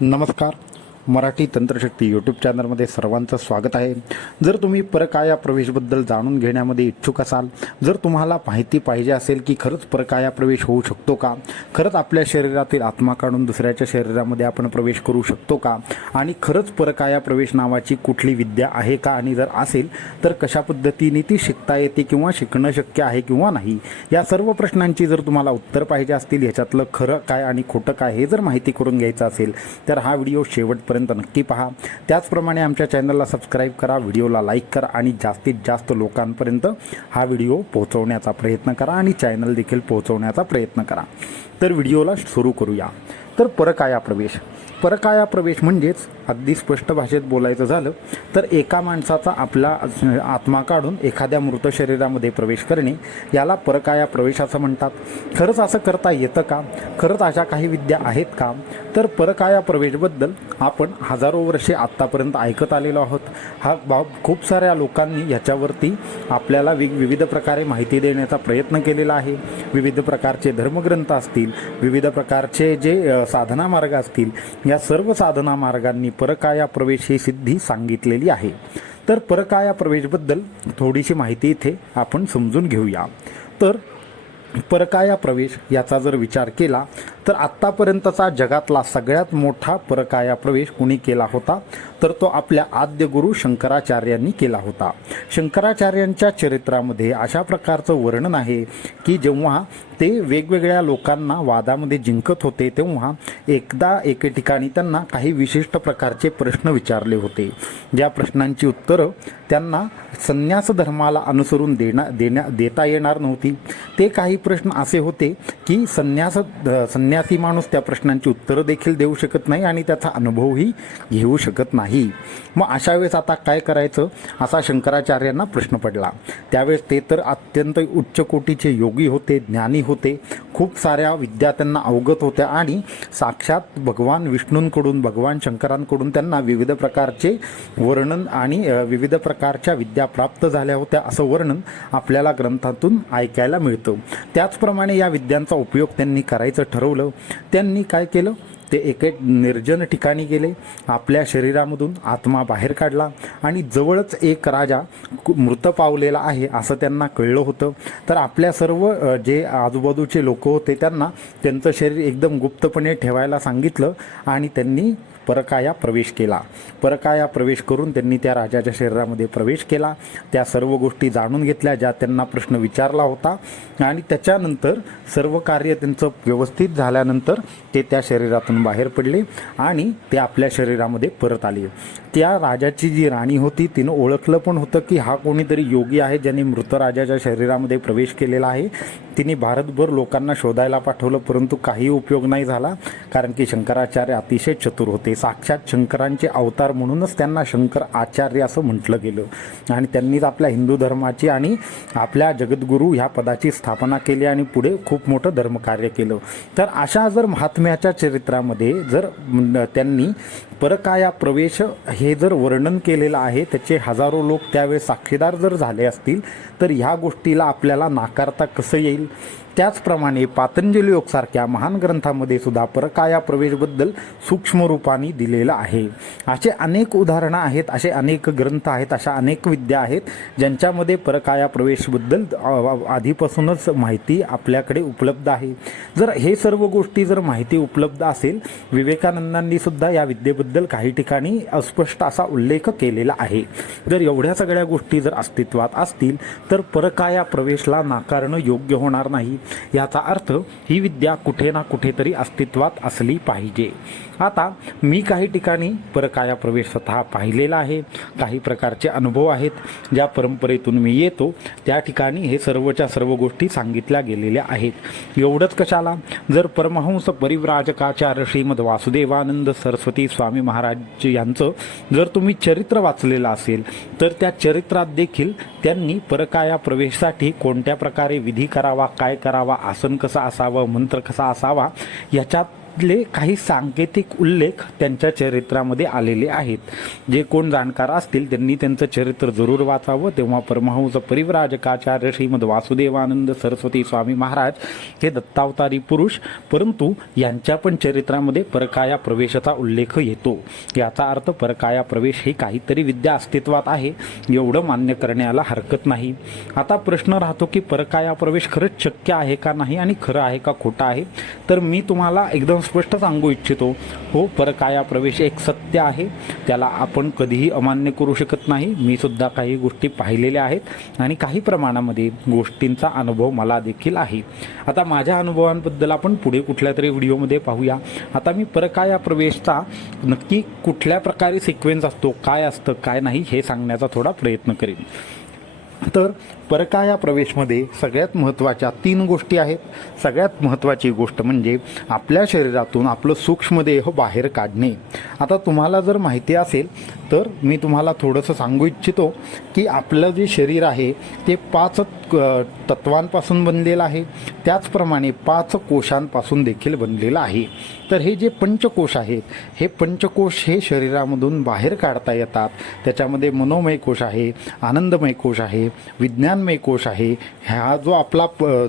नमस्कार. मराठी तंत्रशक्ती यूट्यूब चॅनलमध्ये सर्वांचं स्वागत आहे. जर तुम्ही परकाया प्रवेशबद्दल जाणून घेण्यामध्ये इच्छुक असाल, जर तुम्हाला माहिती पाहिजे असेल की खरंच परकाया प्रवेश होऊ शकतो का, खरंच आपल्या शरीरातील आत्मा काढून दुसऱ्याच्या शरीरामध्ये आपण प्रवेश करू शकतो का, आणि खरंच परकाया प्रवेश नावाची कुठली विद्या आहे का, आणि जर असेल तर कशा पद्धतीने ती शिकता येते किंवा शिकणं शक्य आहे किंवा नाही, या सर्व प्रश्नांची जर तुम्हाला उत्तर पाहिजे असतील, ह्याच्यातलं खरं काय आणि खोटं काय हे जर माहिती करून घ्यायचं असेल तर हा व्हिडिओ शेवटपर्यंत नक्की पहा. त्याचप्रमाणे आमच्या चॅनलला सबस्क्राईब करा, व्हिडिओला लाईक करा आणि जास्तीत जास्त लोकांपर्यंत हा व्हिडिओ पोहोचवण्याचा प्रयत्न करा आणि चॅनल देखील पोहोचवण्याचा प्रयत्न करा. तर व्हिडिओला सुरू करूया. तर परकाया प्रवेश म्हणजेच अगदी स्पष्ट भाषेत बोलायचं झालं तर एका माणसाचा आपला आत्मा काढून एखाद्या मृत शरीरामध्ये प्रवेश करणे याला परकाया प्रवेश असं म्हणतात. खरंच असं करता येतं का? खरंच अशा काही विद्या आहेत का? तर परकाया प्रवेशबद्दल आपण हजारो वर्षे आत्तापर्यंत ऐकत आलेलो आहोत. हा बाब खूप साऱ्या लोकांनी ह्याच्यावरती आपल्याला विविध प्रकारे माहिती देण्याचा प्रयत्न केलेला आहे. विविध प्रकारचे धर्मग्रंथ असतील, विविध प्रकारचे जे साधना मार्ग असतील, या सर्व साधना मार्गांनी परकाया प्रवेश ही सिद्धी सांगितलेली आहे. तर परकाया प्रवेशबद्दल थोडीशी माहिती इथे आपण समजून घेऊया. तर परकाया प्रवेश याचा जर विचार केला तर आत्तापर्यंतचा जगातला सगळ्यात मोठा परकाया प्रवेश कुणी केला होता तर तो आपल्या आद्य गुरु शंकराचार्यांनी केला होता. शंकराचार्यांच्या चरित्रामध्ये अशा प्रकारचं वर्णन आहे की जेव्हा ते वेगवेगळ्या लोकांना वादामध्ये जिंकत होते तेव्हा एकदा एके ठिकाणी त्यांना काही विशिष्ट प्रकारचे प्रश्न विचारले होते. ज्या प्रश्नांची उत्तरं त्यांना संन्यास धर्माला अनुसरून देता येणार नव्हती. ते काही प्रश्न असे होते की संन्यासी माणूस त्या प्रश्नांची उत्तरं देखील देऊ शकत नाही आणि त्याचा अनुभवही घेऊ शकत नाही. मग अशा वेळेस आता काय करायचं असा शंकराचार्यांना प्रश्न पडला. त्यावेळेस ते तर अत्यंत उच्च कोटीचे योगी होते, ज्ञानी होते, खूप साऱ्या विद्या त्यांना अवगत होत्या आणि साक्षात भगवान विष्णूंकडून, भगवान शंकरांकडून त्यांना विविध प्रकारचे वर्णन आणि विविध प्रकारच्या विद्या प्राप्त झाल्या होत्या असं वर्णन आपल्याला ग्रंथातून ऐकायला मिळतं. त्याचप्रमाणे या विद्यांचा उपयोग त्यांनी करायचं ठरवलं. त्यांनी काय केलं, ते एके निर्जन ठिकाणी गेले, आपल्या शरीरामधून आत्मा बाहेर काढला आणि जवळच एक राजा मृत पावलेला आहे असं त्यांना कळलं होतं. तर आपल्या सर्व जे आजूबाजूचे लोक होते त्यांना त्यांचं शरीर एकदम गुप्तपणे ठेवायला सांगितलं आणि त्यांनी परकाया प्रवेश केला. परकाया प्रवेश करून त्यांनी त्या राजाच्या शरीरामध्ये प्रवेश केला. त्या सर्व गोष्टी जाणून घेतल्या ज्या त्यांना प्रश्न विचारला होता आणि त्याच्यानंतर सर्व कार्य त्यांचं व्यवस्थित झाल्यानंतर ते त्या शरीरातून बाहेर पडले आणि ते आपल्या शरीरामध्ये परत आले. त्या राजाची जी राणी होती तिनं ओळखलं पण होतं की हा कोणीतरी योगी आहे ज्याने मृत राजाच्या शरीरामध्ये प्रवेश केलेला आहे. तिने भारतभर लोकांना शोधायला पाठवलं परंतु काही उपयोग नाही झाला, कारण की शंकराचार्य अतिशय चतुर होते. साक्षात शंकरांचे अवतार म्हणूनच त्यांना शंकर आचार्य असं म्हटलं गेलं आणि त्यांनीच आपल्या हिंदू धर्माची आणि आपल्या जगद्गुरू ह्या पदाची स्थापना केली आणि पुढे खूप मोठं धर्मकार्य केलं. तर अशा जर महात्म्याच्या चरित्रामध्ये जर त्यांनी परकाया प्रवेश हे जर वर्णन केलेलं आहे, त्याचे हजारो लोक त्यावेळेस साक्षीदार जर झाले असतील तर ह्या गोष्टीला आपल्याला नाकारता कसं येईल? त्याचप्रमाणे पातंजली योगसारख्या महान ग्रंथामध्ये सुद्धा परकाया प्रवेशबद्दल सूक्ष्म रूपाने दिलेलं आहे. असे अनेक उदाहरणं आहेत, असे अनेक ग्रंथ आहेत, अशा अनेक विद्या आहेत ज्यांच्यामध्ये परकाया प्रवेशबद्दल आधीपासूनच माहिती आपल्याकडे उपलब्ध आहे. जर हे सर्व गोष्टी जर माहिती उपलब्ध असेल, विवेकानंदांनी सुद्धा या विद्येबद्दल काही ठिकाणी अस्पष्ट असा उल्लेख केलेला आहे. जर एवढ्या सगळ्या गोष्टी जर अस्तित्वात असतील तर परकाया प्रवेशला नाकारणं योग्य होणार नाही. याचा अर्थ ही विद्या कुठे ना कुठेतरी अस्तित्वात असली पाहिजे. आता मी काही ठिकाणी परकाया प्रवेश स्वतः पाहिलेला आहे, काही प्रकारचे अनुभव आहेत, ज्या परंपरेतून मी येतो त्या ठिकाणी हे सर्वच्या सर्व गोष्टी सांगितल्या गेलेल्या आहेत. एवढंच कशाला, जर परमहंस परिव्राजकाचार्य श्रीमद वासुदेवानंद सरस्वती स्वामी महाराज यांचं जर तुम्ही चरित्र वाचलेलं असेल तर त्या चरित्रात देखील त्यांनी परकाया प्रवेशासाठी कोणत्या प्रकारे विधी करावा, काय करावा, आसन कसं असावं, मंत्र कसा असावा, याच्यात यातले काही सांकेतिक उल्लेख त्यांच्या चरित्रामध्ये आलेले आहेत. जे कोण जाणकार असतील त्यांनी त्यांचं चरित्र जरूर वाचावं. तेव्हा परमहंस परिव्राजकाचार्य श्रीमद वासुदेवानंद सरस्वती स्वामी महाराज हे दत्तावतारी पुरुष, परंतु यांच्या पण चरित्रामध्ये परकाया प्रवेशाचा उल्लेख येतो. याचा अर्थ परकाया प्रवेश ही काहीतरी विद्या अस्तित्वात आहे एवढं मान्य करण्याला हरकत नाही. आता प्रश्न राहतो की परकाया प्रवेश खरंच शक्य आहे का नाही आणि खरं आहे का खोटं आहे. तर मी तुम्हाला एकदम स्पष्ट सांगू इच्छितो, हो, परकाया प्रवेश एक सत्य आहे, त्याला आपण कधीही अमान्य करू शकत नाही. मी सुद्धा काही गोष्टी पाहिलेल्या आहेत आणि काही प्रमाणामध्ये गोष्टींचा अनुभव मला देखील आहे. आता माझ्या अनुभवांबद्दल आपण पुढे कुठल्या तरी व्हिडिओमध्ये पाहूया. आता मी परकाया प्रवेशचा नक्की कुठल्या प्रकारे सिक्वेन्स असतो, काय असतं काय नाही हे सांगण्याचा थोडा प्रयत्न करेन. तर परकाया प्रवेशमध्ये सगळ्यात महत्त्वाच्या 3 गोष्टी आहेत. सगळ्यात महत्त्वाची गोष्ट म्हणजे आपल्या शरीरातून आपलं सूक्ष्मदेह बाहेर काढणे. आता तुम्हाला जर माहिती असेल तर मी तुम्हाला थोडंसं सांगू इच्छितो की आपलं जे शरीर आहे ते 5 तत्वांपासून बनलेलं आहे, त्याचप्रमाणे 5 कोशांपासून देखील बनलेलं आहे. तर हे जे पंचकोश आहेत, हे पंचकोश हे शरीरामधून बाहेर काढता येतात. त्याच्यामध्ये मनोमय कोश आहे, आनंदमय कोश आहे, विज्ञानमय कोश आहे. हा जो आपला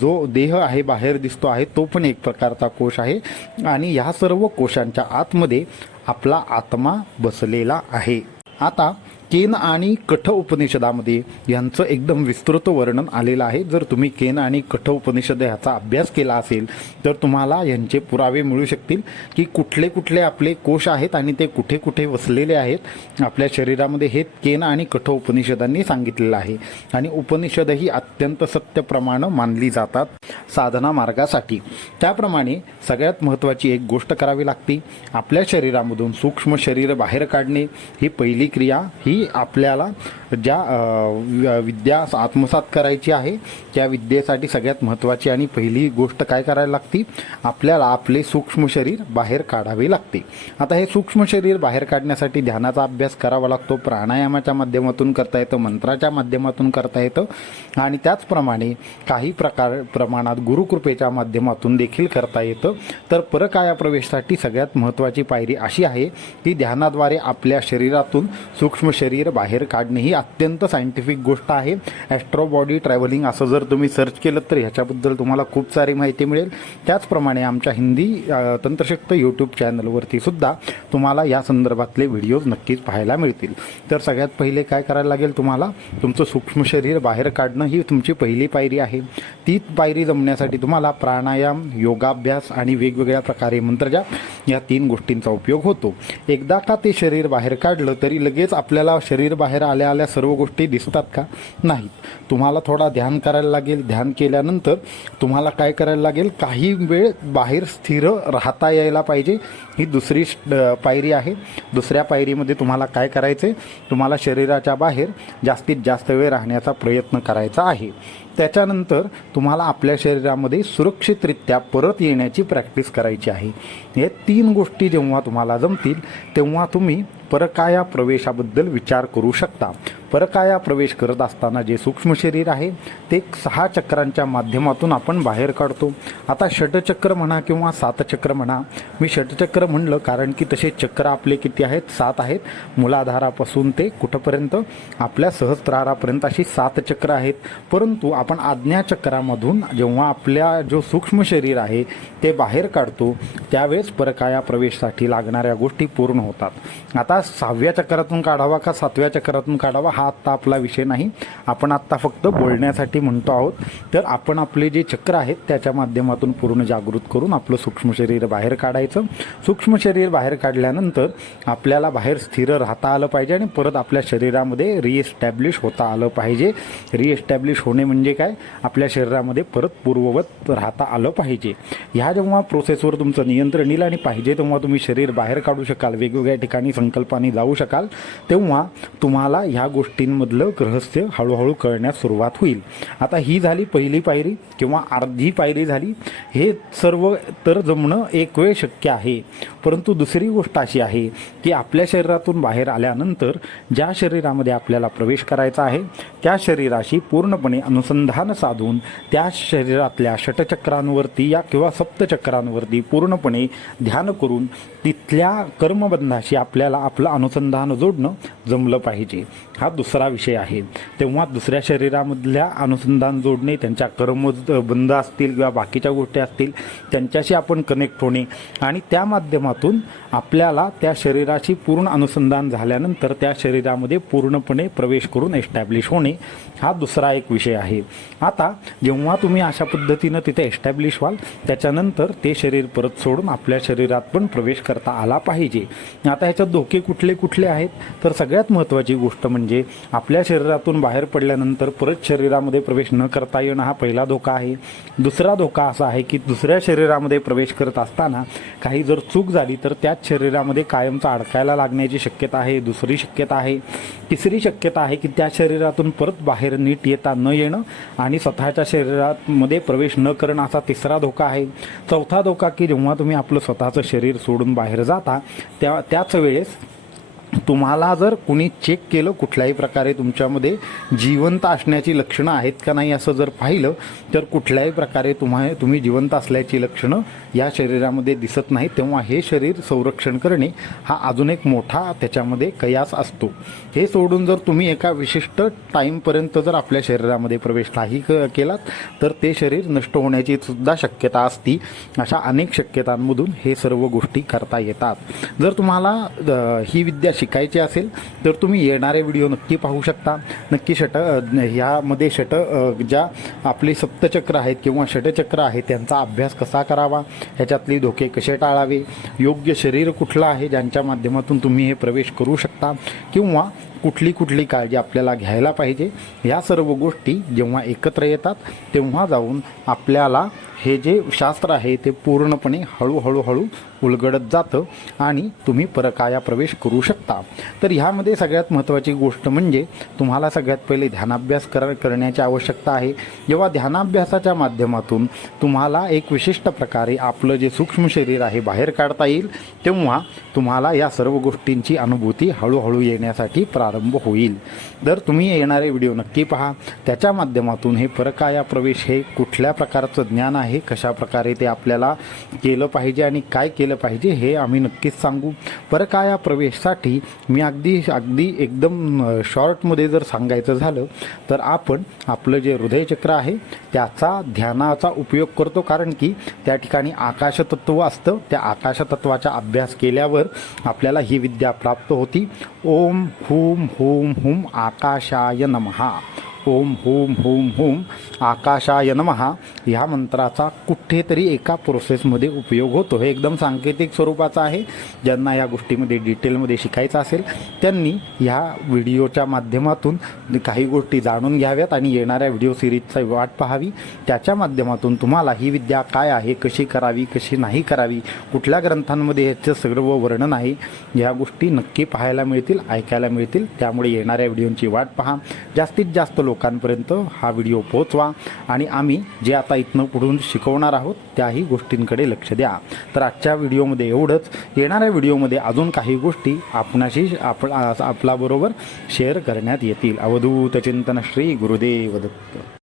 जो देह आहे बाहेर दिसतो आहे तो पण एक प्रकारचा कोश आहे आणि ह्या सर्व कोशांच्या आतमध्ये आपला आत्मा बसलेला आहे. आता केन आणि कठ उपनिषदामध्ये यांचं एकदम विस्तृत वर्णन आलेलं आहे. जर तुम्ही केन आणि कठ उपनिषद ह्याचा अभ्यास केला असेल तर तुम्हाला यांचे पुरावे मिळू शकतील की कुठले कुठले आपले कोश आहेत आणि ते कुठे कुठे वसलेले आहेत आपल्या शरीरामध्ये, हे केन आणि कठ उपनिषदांनी सांगितलेलं आहे. आणि उपनिषदही अत्यंत सत्यप्रमाणे मानली जातात साधना मार्गासाठी. त्याप्रमाणे सगळ्यात महत्त्वाची एक गोष्ट करावी लागते, आपल्या शरीरामधून सूक्ष्म शरीर बाहेर काढणे. ही पहिली क्रिया ही आपल्याला ज्या विद्या आत्मसात करायची आहे त्या विद्येसाठी सगळ्यात महत्त्वाची आणि पहिली गोष्ट काय करायला लागते, आपल्याला आपले सूक्ष्म शरीर बाहेर काढावे लागते. आता हे सूक्ष्म शरीर बाहेर काढण्यासाठी ध्यानाचा अभ्यास करावा लागतो. प्राणायामाच्या माध्यमातून करता येतं, मंत्राच्या माध्यमातून करता येतं आणि त्याचप्रमाणे काही प्रमाणात गुरुकृपेच्या माध्यमातून देखील करता येतं. तर परकाया प्रवेशासाठी सगळ्यात महत्त्वाची पायरी अशी आहे की ध्यानाद्वारे आपल्या शरीरातून सूक्ष्म शरीर बाहेर काढणे ही अत्यंत सायंटिफिक गोष्ट आहे. ॲस्ट्रो बॉडी ट्रॅव्हलिंग असं जर तुम्ही सर्च केलं तर ह्याच्याबद्दल तुम्हाला खूप सारी माहिती मिळेल. त्याचप्रमाणे आमच्या हिंदी तंत्रशक्ती यूट्यूब चॅनलवरती सुद्धा तुम्हाला या संदर्भातले व्हिडिओज नक्कीच पाहायला मिळतील. तर सगळ्यात पहिले काय करायला लागेल, तुम्हाला तुमचं सूक्ष्म शरीर बाहेर काढणं ही तुमची पहिली पायरी आहे. ती पायरी जमण्यासाठी तुम्हाला प्राणायाम, योगाभ्यास आणि वेगवेगळ्या प्रकारे मंत्रजाप या 3 गोष्टींचा उपयोग होतो. एकदा का ते शरीर बाहेर काढलं तरी लगेच आपल्याला शरीर बाहेर आल्या आल्या सर्व गोष्टी दिसतात का? नाहीत. तुम्हाला थोडा ध्यान करायला लागेल. ध्यान केल्यानंतर तुम्हाला काय करायला लागेल, काही वेळ बाहेर स्थिर राहता यायला पाहिजे. ही दुसरी पायरी आहे. दुसऱ्या पायरीमध्ये तुम्हाला काय करायचं आहे, तुम्हाला शरीराच्या बाहेर जास्तीत जास्त वेळ राहण्याचा प्रयत्न करायचा आहे. त्याच्यानंतर तुम्हाला आपल्या शरीरामध्ये सुरक्षितरित्या परत येण्याची प्रॅक्टिस करायची आहे. हे 3 गोष्टी जेव्हा तुम्हाला जमतील तेव्हा तुम्ही परकाया प्रवेशाबद्दल विचार करू शकता. परकाया प्रवेश करत असताना जे सूक्ष्म शरीर आहे ते 6 चक्रांच्या माध्यमातून आपण बाहेर काढतो. आता षटचक्र म्हणा किंवा 7 चक्र म्हणा, मी षटचक्र म्हणलं कारण की तसे चक्र आपले किती आहेत, 7 आहेत. मूलाधारापासून ते कुठपर्यंत, आपल्या सहस्त्रारापर्यंत अशी 7 चक्र आहेत. परंतु आपण आज्ञाचक्रामधून जेव्हा आपल्या जो सूक्ष्म शरीर आहे ते बाहेर काढतो त्यावेळेस परकाया प्रवेशासाठी लागणाऱ्या गोष्टी पूर्ण होतात. आता 6व्या चक्रातून काढावा का 7व्या चक्रातून काढावा हा आत्ता आपला विषय नाही. आपण आत्ता फक्त बोलण्यासाठी म्हणतो आहोत. तर आपण आपले जे चक्र आहेत त्याच्या माध्यमातून पूर्ण जागृत करून आपलं सूक्ष्म शरीर बाहेर काढायचं. सूक्ष्म शरीर बाहेर काढल्यानंतर आपल्याला बाहेर स्थिर राहता आलं पाहिजे आणि परत आपल्या शरीरामध्ये रिएस्टॅब्लिश होता आलं पाहिजे. रिएस्टॅब्लिश होणे म्हणजे काय, आपल्या शरीरामध्ये परत पूर्ववत राहता आलं पाहिजे. ह्या जेव्हा प्रोसेसवर तुमचं नियंत्रण येईल आणि पाहिजे तेव्हा तुम्ही शरीर बाहेर काढू शकाल, वेगवेगळ्या ठिकाणी संकल्पाने जाऊ शकाल, तेव्हा तुम्हाला ह्या गोष्टी गोष्टींमधलं रहस्य हळूहळू कळण्यास सुरुवात होईल. आता ही झाली पहिली पायरी किंवा अर्धी पायरी झाली. हे सर्व तर जमणं एक वेळ शक्य आहे, परंतु दुसरी गोष्ट अशी आहे की आपल्या शरीरातून बाहेर आल्यानंतर ज्या शरीरामध्ये आपल्याला प्रवेश करायचा आहे त्या शरीराशी पूर्णपणे अनुसंधान साधून त्या शरीरातल्या षटचक्रांवरती या किंवा सप्तचक्रांवरती पूर्णपणे ध्यान करून तिथल्या कर्मबंधाशी आपल्याला आपलं अनुसंधान जोडणं जमलं पाहिजे. हा दुसरा विषय आहे. तेव्हा दुसऱ्या शरीरामधल्या अनुसंधान जोडणे, त्यांच्या कर्मबंध असतील किंवा बाकीच्या गोष्टी असतील त्यांच्याशी आपण कनेक्ट होणे आणि त्या माध्यमातून आपल्याला त्या शरीराशी पूर्ण अनुसंधान झाल्यानंतर त्या शरीरामध्ये पूर्णपणे प्रवेश करून एस्टॅब्लिश होणे, हा दुसरा एक विषय आहे. आता जेव्हा तुम्ही अशा पद्धतीनं तिथे एस्टॅब्लिश व्हाल त्याच्यानंतर ते शरीर परत सोडून आपल्या शरीरात पण प्रवेश करता आला पाहिजे. आता ह्याच्यात धोके कुठले कुठले आहेत तर सगळ्यात महत्त्वाची गोष्ट म्हणजे आपल्या शरीरातून बाहेर पडल्यानंतर परत शरीरामध्ये प्रवेश न करता येणं, हा पहिला धोका आहे. दुसरा धोका असा आहे की दुसऱ्या शरीरामध्ये प्रवेश करत असताना काही जर चूक झाली तर त्याच शरीरामध्ये कायमचा अडकायला लागण्याची शक्यता आहे, दुसरी शक्यता आहे. तिसरी शक्यता आहे की त्या शरीरातून परत बाहेर नीट येता न येणं आणि स्वतःच्या शरीरामध्ये प्रवेश न करणं, असा तिसरा धोका आहे. चौथा धोका की जेव्हा तुम्ही आपलं स्वतःचं शरीर सोडून बाहेर जाता त्याच वेळेस तुम्हाला जर कुणी चेक केलं कुठल्याही प्रकारे तुमच्यामध्ये जिवंत असण्याची लक्षणं आहेत का नाही असं जर पाहिलं तर कुठल्याही प्रकारे तुम्ही जिवंत असल्याची लक्षणं या शरीरामध्ये दिसत नाही, तेव्हा हे शरीर संरक्षण करणे हा अजून एक मोठा त्याच्यामध्ये कयास असतो. हे सोडून जर तुम्ही एका विशिष्ट टाईमपर्यंत जर आपल्या शरीरामध्ये प्रवेश नाही केलात तर ते शरीर नष्ट होण्याची सुद्धा शक्यता असती. अशा अनेक शक्यतांमधून हे सर्व गोष्टी करता येतात. जर तुम्हाला ही विद्या शिकायची असेल तर तुम्ही येणारे व्हिडिओ नक्की पाहू शकता. नक्की ह्यामध्ये ज्या आपले सप्तचक्र आहेत किंवा षटचक्र आहेत त्यांचा अभ्यास कसा करावा, ह्याच्यातले धोके कसे टाळावे, योग्य शरीर कुठलं आहे ज्यांच्या माध्यमातून तुम्ही हे प्रवेश करू शकता किंवा कुठली काळजी आपल्याला घ्यायला पाहिजे, या सर्व गोष्टी जेव्हा एकत्र येतात तेव्हा जाऊन आपल्याला हे जे शास्त्र आहे ते पूर्णपणे हळूहळू उलगडत जातं आणि तुम्ही परकाया प्रवेश करू शकता. तर ह्यामध्ये सगळ्यात महत्त्वाची गोष्ट म्हणजे तुम्हाला सगळ्यात पहिले ध्यानाभ्यास करण्याची आवश्यकता आहे. जेव्हा ध्यानाभ्यासाच्या माध्यमातून तुम्हाला एक विशिष्ट प्रकारे आपलं जे सूक्ष्म शरीर आहे बाहेर काढता येईल तेव्हा तुम्हाला या सर्व गोष्टींची अनुभूती हळूहळू येण्यासाठी प्रारंभ होईल. तर तुम्ही येणारे व्हिडिओ नक्की पहा. त्याच्या माध्यमातून हे परकाया प्रवेश हे कुठल्या प्रकारचं ज्ञान आहे, कशा प्रकारे ते आपल्याला केलं पाहिजे आणि काय केलं पाहिजे हे आम्ही नक्कीच सांगू. परकाया प्रवेशसाठी मी अगदी एकदम शॉर्टमध्ये जर सांगायचं झालं तर आपण आपलं जे हृदयचक्र आहे त्याचा ध्यानाचा उपयोग करतो, कारण की त्या ठिकाणी आकाशतत्व असतं. त्या आकाशतत्वाचा अभ्यास केल्यावर आपल्याला ही विद्या प्राप्त होती. ओम हुम हुम हुम आकाशाय नमः. ओम हुम हुम हुम आकाशाय नमः ह्या मंत्राचा कुठेतरी एका प्रोसेसमध्ये उपयोग होतो. हे एकदम सांकेतिक स्वरूपाचा आहे. ज्यांना या गोष्टीमध्ये डिटेलमध्ये शिकायचं असेल त्यांनी ह्या व्हिडिओच्या माध्यमातून काही गोष्टी जाणून घ्याव्यात आणि येणाऱ्या व्हिडिओ सिरीजचा वाट पाहावी. त्याच्या माध्यमातून तुम्हाला ही विद्या काय आहे, कशी करावी, कशी नाही करावी, कुठल्या ग्रंथांमध्ये याचं सर्व वर्णन आहे, ह्या गोष्टी नक्की पाहायला मिळतील, ऐकायला मिळतील. त्यामुळे येणाऱ्या व्हिडिओची वाट पहा. जास्तीत जास्त लोकांपर्यंत हा व्हिडिओ पोहोचवा आणि आम्ही जे आता इथनं पुढून शिकवणार आहोत त्याही गोष्टींकडे लक्ष द्या. तर आजच्या व्हिडिओमध्ये एवढंच. येणाऱ्या व्हिडिओमध्ये अजून काही गोष्टी आपणाशी आपल्याबरोबर शेअर करण्यात येतील. अवधूत चिंतन श्री गुरुदेव दत्त.